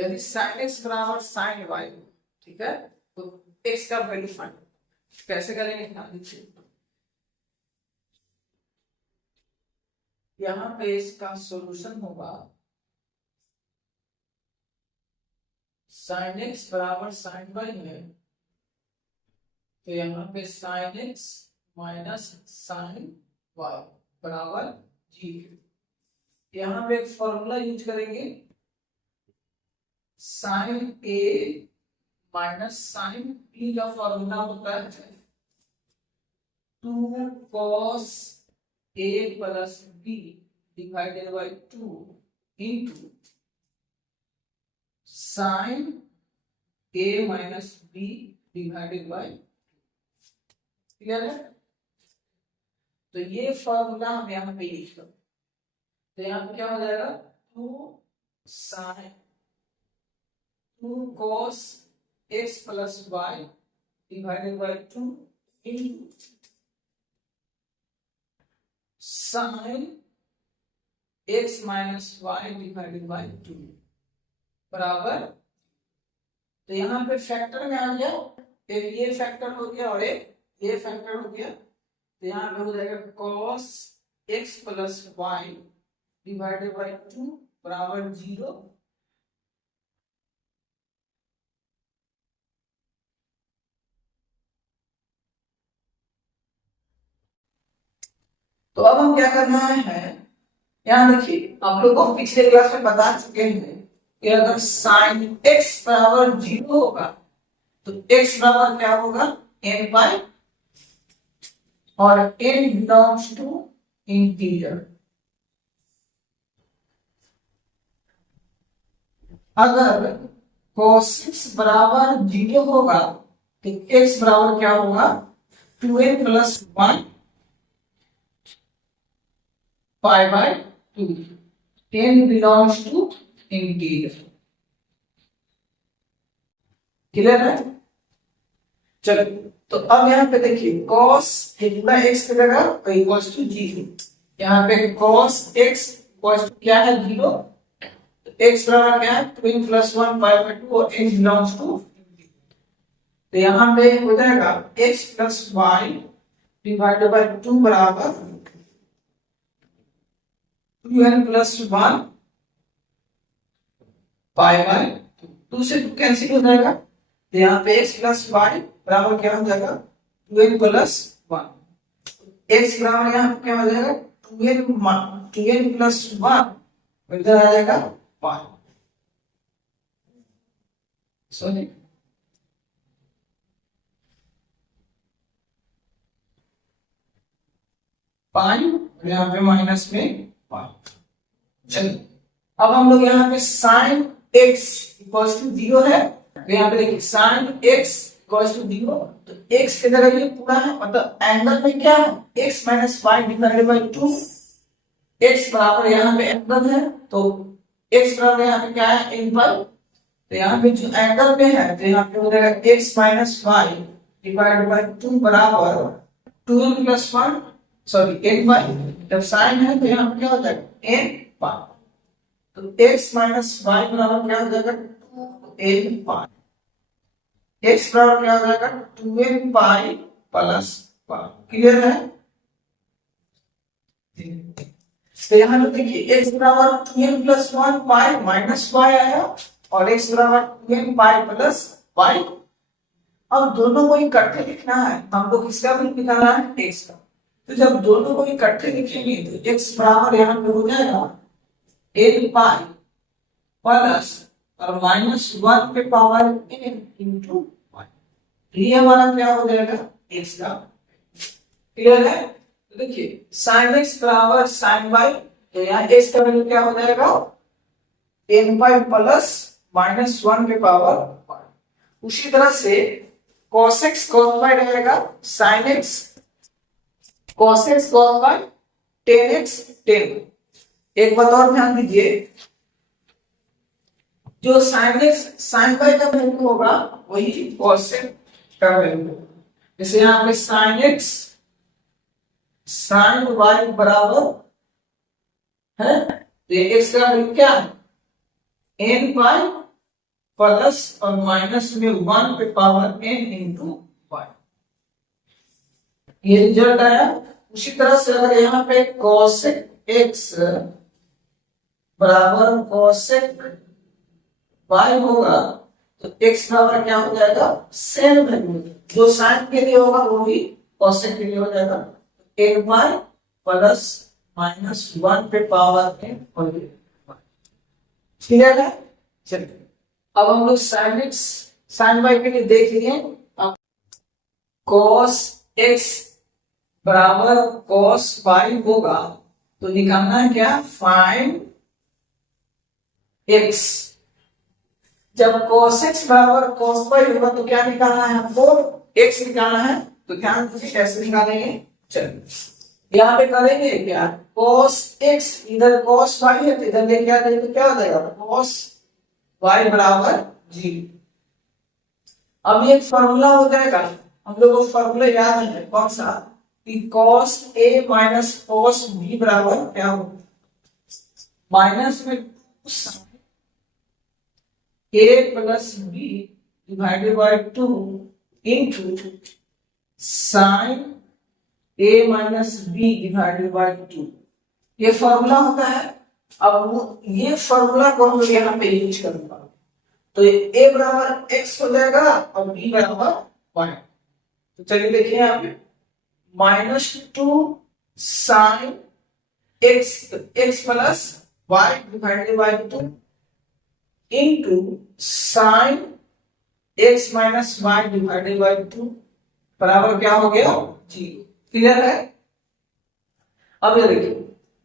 यदि sin x बराबर sin y, ठीक है, तो x का वैल्यू फाइंड कैसे करेंगे ध्यान दीजिए। यहाँ पे इसका सॉल्यूशन होगा sin x बराबर sin y है, तो यहाँ पे sin x minus sin y बराबर 0। यहाँ पे एक फॉर्मूला यूज करेंगे, sin a minus sin b का फॉर्मूला होता है 2 cos a plus b divided by 2 into sin a minus b divided by. Clear है? तो ये फॉर्मूला हम यहाँ पे यूज करते, तो यहाँ पे क्या हो जाएगा 2 cos x plus y divided by 2 into sin x minus y divided by 2 बराबर। तो यहाँ पे फैक्टर में आ गया, एक ये फैक्टर हो गया और एक ये फैक्टर हो गया, तो यहाँ पे हो जाएगा cos x plus y divided by 2 बराबर 0। तो अब हम क्या करना है, यहाँ देखिए आप लोग को पिछले क्लास में बता चुके हैं कि अगर sin x बराबर 0 होगा तो x बराबर क्या होगा n पाई, और n बिलोंग्स टू इंटीजर। अगर cos x बराबर 0 होगा तो x बराबर क्या होगा 2n plus 1 pi by 2, n belongs to integer. Clear है? चलो, तो अब यहाँ पे देखिए cos कितना x की जगह तो इक्वल्स टू 0, यहाँ पे cos x इक्वल्स टू क्या है 0, तो x बराबर क्या है 2n प्लस 1 पाई बाय 2 और n बिलोंग्स टू, तो यहाँ पे हो जाएगा x plus y divided by 2 बराबर 2n प्लस 1 पाई बाय 2 से 2 कैंसिल हो जाएगा, तो यहाँ पे x प्लस वाई बराबर क्या हो जाएगा 2n प्लस 1, x बराबर यहाँ पे क्या हो जाएगा 2n प्लस 1 इधर आ जाएगा पाई, सॉरी पाई, यहाँ पे माइनस में पाई। चलिए अब हम लोग यहाँ पे sin x इक्वल्स टू 0 है, तो यहाँ पे देखिए sin x इक्वल्स टू 0, तो x की जगह ये पूरा है, मतलब एंगल में क्या है x minus y divided by 2, x बराबर यहाँ पे एंगल है, तो x बराबर यहाँ पे क्या है n पाई, तो यहाँ पे जो एंगल पे है तो यहाँ पे हो जाएगा x minus y divided by 2 बराबर 2n प्लस 1 सॉरी n पाई, जब sin है तो यहाँ पे क्या हो जाएगा n पाई, तो x माइनस y बराबर क्या हो जाएगा 2n पाई, x बराबर क्या हो जाएगा 2n pi plus pi. Clear है? तो यहाँ पे देखिए x बराबर 2n plus 1 pi minus y आया और x बराबर 2n पाई प्लस पाई। अब दोनों को इकट्ठे लिखना है हमको, किसका भी निकालना है x का, तो जब दोनों को इकट्ठे लिखेंगे तो x बराबर यहाँ पे हो जाएगा n पाई प्लस और माइनस 1 पे पावर n इंटू y, ये हमारा क्या हो जाएगा x का। क्लियर है? तो देखिए sin x बराबर sin y, तो यहाँ x का वैल्यू क्या हो जाएगा n पाई प्लस माइनस 1 पे पावर y। उसी तरह से cos x cos y रहेगा sin x cos x cos y tan x tan। एक बात और ध्यान दीजिए, जो sin x sin y का वैल्यू होगा वही cos x का वैल्यू होगा। जैसे यहाँ पे sin x sin y बराबर है, तो x का वैल्यू क्या है n पाई प्लस और माइनस में 1 पे पावर n इंटू वाई, ये रिजल्ट आया। उसी तरह से अगर यहाँ पे कोसेक एक्स बराबर कोसेक वाई होगा तो x बराबर क्या हो जाएगा, सेम वैल्यू जो साइन के लिए होगा वो भी कोसेक के लिए हो जाएगा, n वाई प्लस माइनस 1 पे पावर n होल क्लियर है। चलिए अब हम लोग साइन एक्स साइन वाई के लिए देख लिए। अब cos x बराबर cos y होगा तो निकालना है क्या, फाइंड x। जब cos x बराबर cos y होगा तो क्या निकालना है हमको, x निकालना है। तो ध्यान दीजिए कैसे निकालेंगे, चलिए यहाँ पे करेंगे क्या, cos x इधर cos y है तो इधर लेके आ जाए तो क्या हो जाएगा, cos y बराबर 0। अब ये फॉर्मूला हो जाएगा, हम लोग को फॉर्मूला याद है कौन सा, कि cos a minus cos b बराबर क्या हो, माइनस में a plus b divided by 2 into sign a minus b divided by 2, ये फॉर्मूला होता है। अब ये फॉर्मूला को हम यहाँ पे यूज करूंगा तो a बराबर x हो जाएगा और b बराबर y। तो चलिए देखिए यहाँ पे -2 sine x plus y divided by 2 into sine x minus y divided by 2 बराबर क्या हो गया, 0। क्लियर है। अब ये देखिए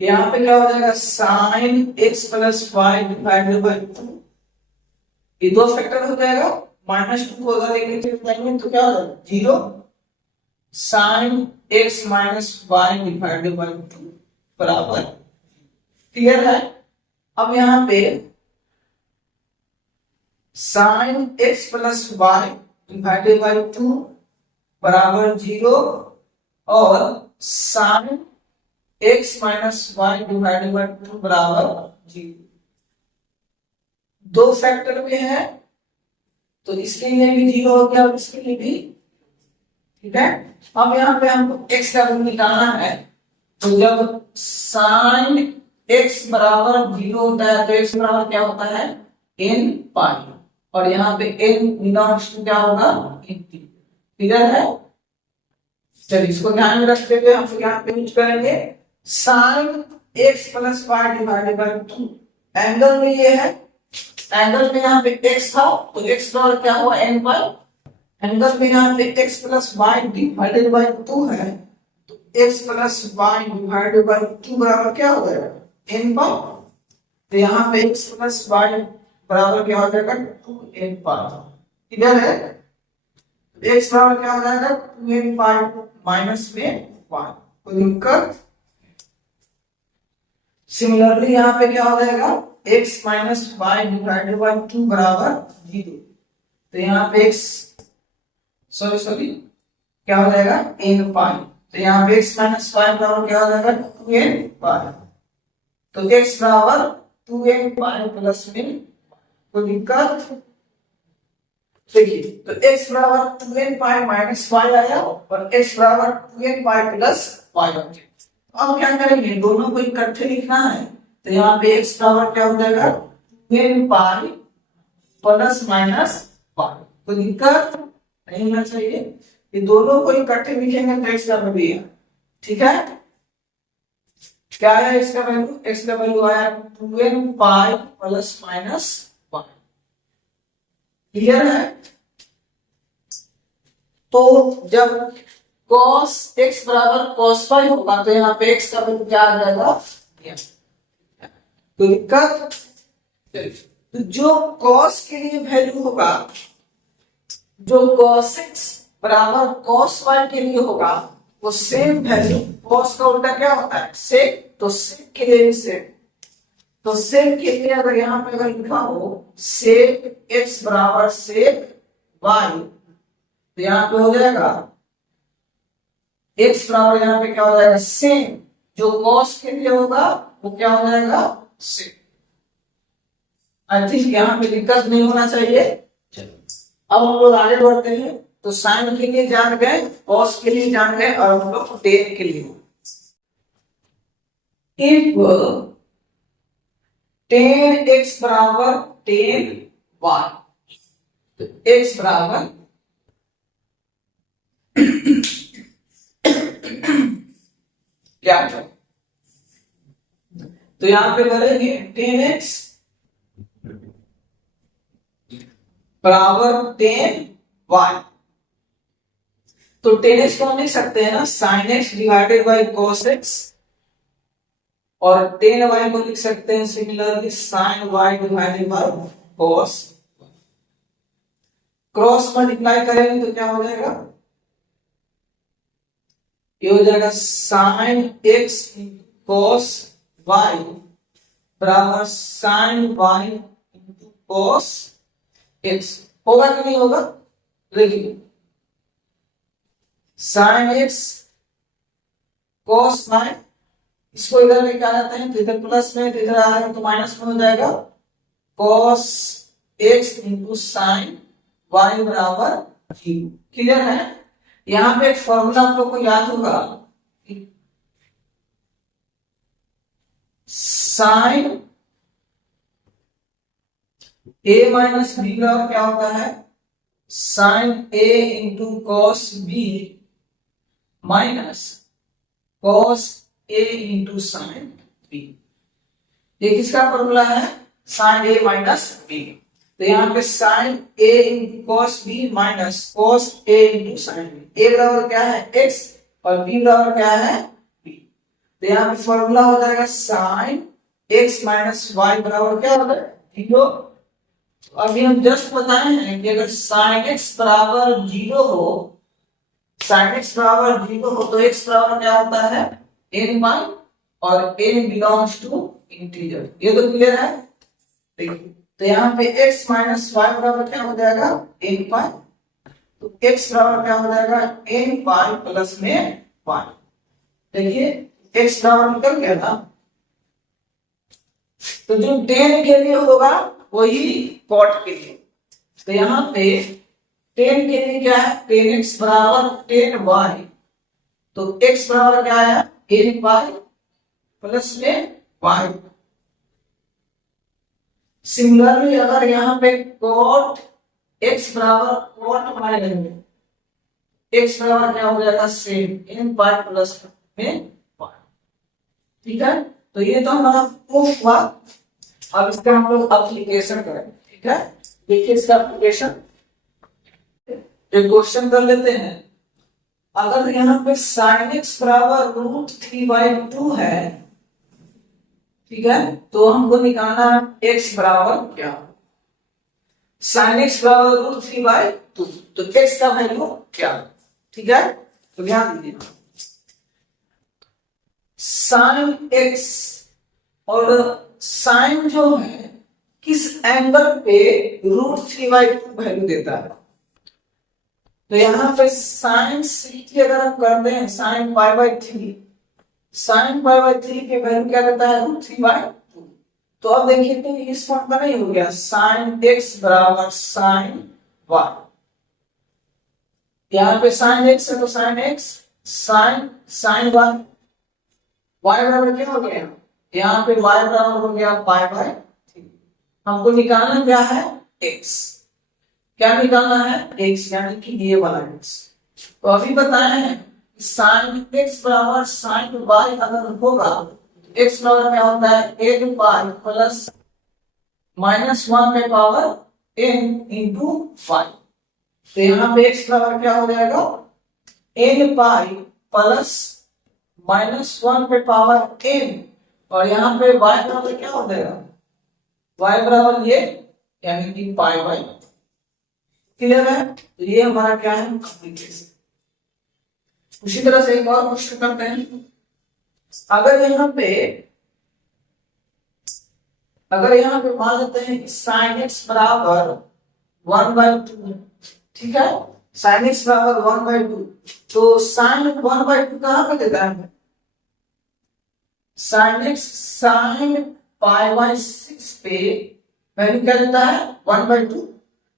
यहाँ पे क्या हो जाएगा, sine x plus y divided by 2, ये दो फैक्टर हो जाएगा, -2 को अगर एक जाएंगे तो क्या हो जाएगा 0, sine x minus y divided by 2 बराबर। क्लियर है। अब यहाँ पे sine x plus y divided by 2 बराबर 0 और sine x minus y divided by 2 बराबर 0, दो फैक्टर में है तो इसके लिए भी 0 हो गया और इसके लिए भी, ठीक है। अब यहाँ पे हमको x का वैल्यू निकालना है तो जब साइन x बराबर 0 होता है तो x बराबर क्या होता है, n पाई, और यहाँ पे n बिलोंग्स टू क्या होगा, क्लियर है। चलिए इसको ध्यान में रखते हुए हम यहाँ पे यूज करेंगे sine x plus y divided by 2, angle में ये है, एंगल में यहाँ पे x था तो x बराबर क्या हुआ, n पाई, एंगल में यहाँ पे x plus y divided by 2 है तो x plus y divided by 2 बराबर क्या हो जाएगा, n पाई। तो यहाँ पे x प्लस वाई बराबर क्या हो जाएगा, 2n पाई। क्लियर है। x बराबर क्या हो जाएगा, 2n पाई माइनस में 1, कोई दिक्कत। सिमिलरली यहाँ पे क्या हो जाएगा, x minus y divided by 2 बराबर 0, तो यहाँ पे x सॉरी क्या हो जाएगा, n पाई, तो यहाँ पे x माइनस वाई बराबर क्या हो जाएगा, 2n पाई, तो x बराबर 2n पाई प्लस में, कोई दिक्कत। देखिए तो x बराबर 2n पाई माइनस वाई आया और x बराबर 2n पाई प्लस वाई आ गया। अब क्या करेंगे, दोनों को इकट्ठे लिखना है तो यहाँ पे x बराबर क्या हो जाएगा, 2n pi plus minus Y, कोई दिक्कत नहीं होना चाहिए। ये दोनों को इकट्ठे लिखेंगे तो x का वैल्यू है, ठीक है। क्या है x का वैल्यू, x का वैल्यू आया 2n pi plus minus y. Clear है। तो जब cos x बराबर cos y होगा तो यहाँ पे x का वैल्यू क्या आ जाएगा, तो दिक्कत। तो जो cos के लिए वैल्यू होगा, जो cos x बराबर cos y के लिए होगा वो सेम वैल्यू, cos का उल्टा क्या होता है, sec, तो sec के लिए भी सेम, तो sec के लिए अगर यहाँ पे अगर लिखा हो sec x बराबर sec y तो यहाँ पे हो जाएगा x बराबर यहाँ पे क्या हो जाएगा, सेम, जो cos के लिए होगा वो क्या हो जाएगा, sec। आई थिंक यहाँ पे दिक्कत नहीं होना चाहिए। चलो अब हम लोग आगे बढ़ते हैं। तो साइन के लिए जान गए, कॉस के लिए जान गए, और हम लोग टेन के लिए। इफ 10x बराबर 10y, तो x बराबर क्या है? तो यहां पे करेंगे 10x बराबर 10y। तो 10x को हम लिख सकते हैं ना sin x divided by cos x, और 10y को लिख सकते हैं similarly sin y divided by cos। Cross multiply करेंगे तो क्या हो जाएगा? ये हो जाएगा sin x cos y बराबर sin y cos x। होगा कि नहीं होगा? देखिए sin x cos y, इसको इधर लेके आ जाते हैं तो इधर प्लस में, तो इधर आ रहा है तो माइनस में हो जाएगा। cos x into sine y बराबर 0। क्लियर है? यहां पे एक फॉर्मूला आप लोग को याद होगा, साइन a माइनस बी बराबर क्या होता है? Sine a into cos b minus cos a into sine b। ये किसका फॉर्मूला है? Sine a minus b। तो यहाँ पे sine a into cos b minus cos a into sine b। a बराबर क्या है? x, और b बराबर क्या है? b। तो यहाँ पे फॉर्मूला हो जाएगा साइन x माइनस y बराबर क्या होगा? 0। अभी हम जस्ट बताए हैं कि अगर साइन x बराबर 0 हो, साइन x बराबर 0 हो तो x बराबर क्या होता है? n बाई, और n बिलोंग्स टू इंटीजर। ये तो क्लियर है? देखिए तो यहाँ पे x माइनस वाई बराबर क्या हो जाएगा? n पाई। तो x बराबर क्या हो जाएगा? n पाई प्लस में y। देखिए x बराबर निकल गया ना। तो जो 10 के लिए होगा वही कॉट के लिए। तो यहाँ पे 10 के लिए क्या है? 10x बराबर 10y। तो x बराबर क्या है? n पाई प्लस में y। सिमिलरली अगर यहाँ पे cot x बराबर cot y लेंगे, x बराबर क्या हो जाएगा? सेम n पाई प्लस में y। ठीक है? तो ये तो हमारा प्रूफ हुआ। अब इसका हम लोग एप्लीकेशन करें। ठीक है, देखिए इसका एप्लीकेशन एक क्वेश्चन कर लेते हैं। अगर यहाँ पे sin x बराबर √3/2 है, ठीक है, तो हमको निकालना x बराबर क्या? sin x बराबर √3/2, तो x का वैल्यू क्या? ठीक है, तो ध्यान दीजिए sin x और साइन जो है किस एंगल पे √3/2 वैल्यू देता है। तो यहां पे साइन सी अगर हम करते हैं साइन π/3, साइन π/3 के वैल्यू क्या देता है? √3/2। तो अब देखिए तो इस फॉर्म का नहीं हो गया, साइन x बराबर साइन y। यहाँ पे साइन x है तो sine x sine sine y, y बराबर क्या हो गया? यहाँ पे y बराबर हो गया π/3। हमको निकालना क्या है? x। क्या निकालना है? x, यानी कि ये वाला x। तो अभी बताए हैं साइन x बराबर साइन y अगर होगा, x बराबर क्या होता है? n पाई प्लस -1 पे पावर n इंटू y। तो यहाँ पे x बराबर क्या हो जाएगा? n पाई प्लस -1 पे पावर n, और यहाँ पे y बराबर क्या हो जाएगा? y बराबर ये, यानी कि π/। क्लियर है? तो ये हमारा क्या है? एप्लीकेशन। उसी तरह से एक और क्वेश्चन करते हैं। अगर यहाँ पे मान लेते हैं कि sin x बराबर 1/2, ठीक है, sin x बराबर 1/2, तो sin 1/2 कहां पे देता है? sin x sin π/6 पे वैल्यू क्या देता है 1/2।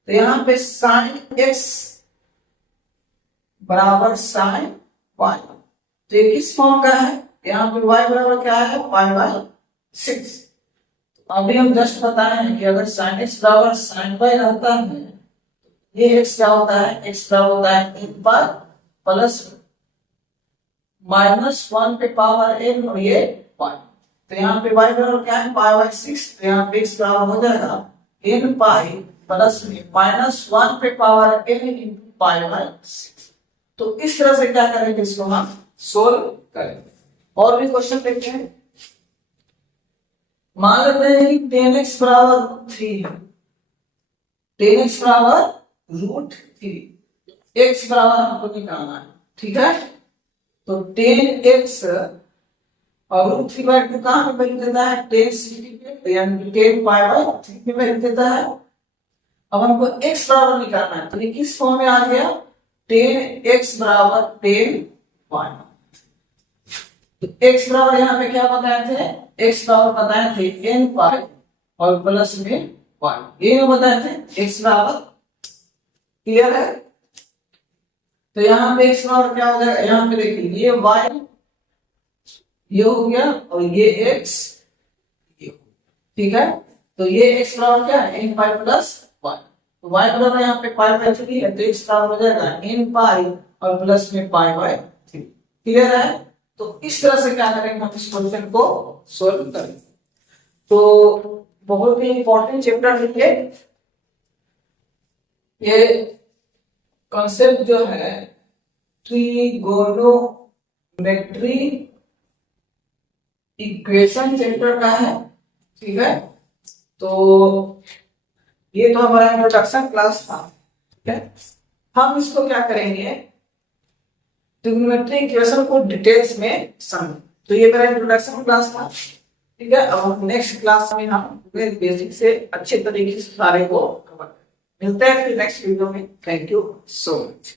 तो यहाँ पे साइन एक्स बराबर साइन वाई, तो ये किस फॉर्म का है, यहाँ पे y बराबर क्या है 5/6। अभी हम जस्ट बताए हैं कि अगर साइन एक्स बराबर साइन वाई रहता है, ये x क्या होता है, x बराबर होता है इन पर प्लस -1 पे पावर n और ये y। तो यहाँ पे y बराबर क्या है π/6, तो यहाँ पे x बराबर हो जाएगा n पाई प्लस में -1 पे पावर n इंटू π/6। तो इस तरह से क्या करेंगे, इसको हम सोल्व करेंगे। और भी क्वेश्चन देखते हैं। मान लेते हैं कि 10x बराबर 3 है, 10x बराबर √3, x बराबर हमको निकालना है, ठीक है। तो 10x और √3/2 कहाँ पे वैल्यू देता है 10 पे, यानी 10π/3 पे वैल्यू देता है। अब हमको x बराबर निकालना है, तो ये किस फॉर्म में आ गया 10x बराबर 10y। तो x बराबर यहाँ पे क्या बताए थे, x बराबर बताए थे n पाई और प्लस में y, ये बताए थे x बराबर, क्लियर है। तो यहाँ पे x बराबर क्या हो जाएगा, यहाँ पे देखिए ये y ये हो गया और ये x, ठीक है। तो ये x बराबर क्या है n पाई प्लस y, तो y बराबर यहाँ पे π/3 है, तो x बराबर हो जाएगा n पाई और प्लस में π/3, क्लियर है। तो इस तरह से क्या करेंगे, हम इस क्वेश्चन को सोल्व करेंगे। तो बहुत ही इंपॉर्टेंट चैप्टर है ये कॉन्सेप्ट जो है ट्रिगोनोमेट्री इक्वेशन चैप्टर का है, ठीक है। तो ये तो हमारा इंट्रोडक्शन क्लास था, ठीक है। हम इसको क्या करेंगे, ट्रिग्नोमेट्री इक्वेशन को डिटेल्स में समझें। तो ये मेरा इंट्रोडक्शन क्लास था, ठीक है। अब हम नेक्स्ट क्लास में हम बेसिक से अच्छे तरीके से सारे को कवर करेंगे। मिलते हैं फिर नेक्स्ट वीडियो में। Thank you so much.